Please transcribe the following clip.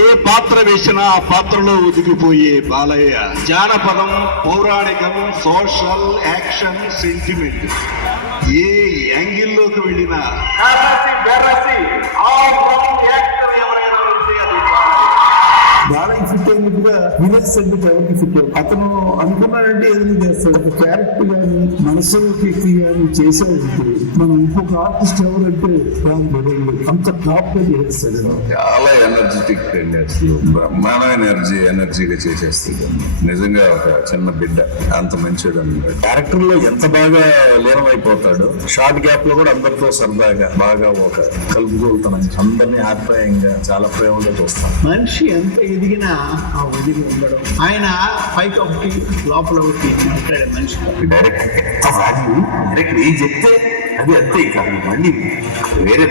ఏ పాత్ర వేసినా ఆ పాత్రలో ఒదిగిపోయే బాలయ్య. జానపదం, పౌరాణికం, సోషల్, యాక్షన్, సెంటిమెంట్ ఏ యాంగిల్లోకి వెళ్ళినా బాలయ్య ఫిట్ అయినట్టుగా వినస్ అంటే ఎవరికి ఫిట్ అవ్వదు. అతను అనుకున్నాడంటే ఏదైనా చేస్తాడు. ఒక క్యారెక్టర్ గాని మనసు వ్యక్తి గాని చేసేది మనం ఇంకొక ఆర్టిస్ట్ ఎవరంటే అంత టాప్ గా చేస్తాడు. చాలా ఎనర్జెటిక్ అండి, అసలు బ్రహ్మాండమైన ఎనర్జీగా చేసేస్తుంది. నిజంగా ఒక చిన్న బిడ్డ అంత మంచిది అన్నమాట. క్యారెక్టర్ లో ఎంత బాగా లీనమైపోతాడు. షార్ట్ గ్యాప్ లో కూడా అందరితో సరదాగా బాగా ఒక కలుపుగోలుతాను. అందరినీ ఆప్యాయంగా చాలా ప్రేమగా చూస్తాం. మనిషి ఎంత ఎదిగినా ఆ ఒదిగి ఉండడం. ఆయన పైకి ఒకటి లోపల ఒకటి మాట్లాడే మనిషి. డైరెక్ట్ ఏం చెప్తే అది అంతే కాదు, మళ్ళీ వేరే